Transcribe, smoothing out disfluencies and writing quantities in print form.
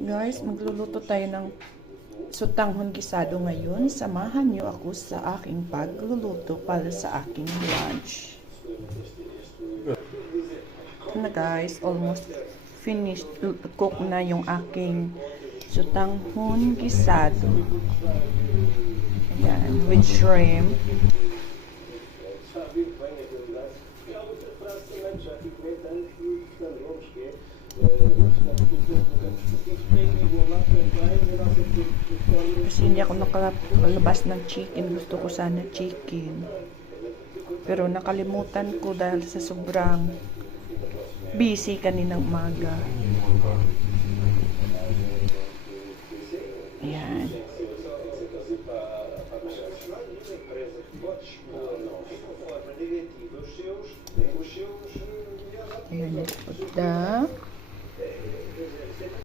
Guys, magluluto tayo ng sutanghon gisado ngayon. Samahan niyo ako sa aking pagluluto para sa aking lunch. Na guys, almost finished. Cook na yung aking sutanghon gisado. Ayan, with shrimp. Kasi hindi ako nakalabas ng chicken. Gusto ko sana chicken. Pero nakalimutan ko dahil sa sobrang busy kaninang umaga.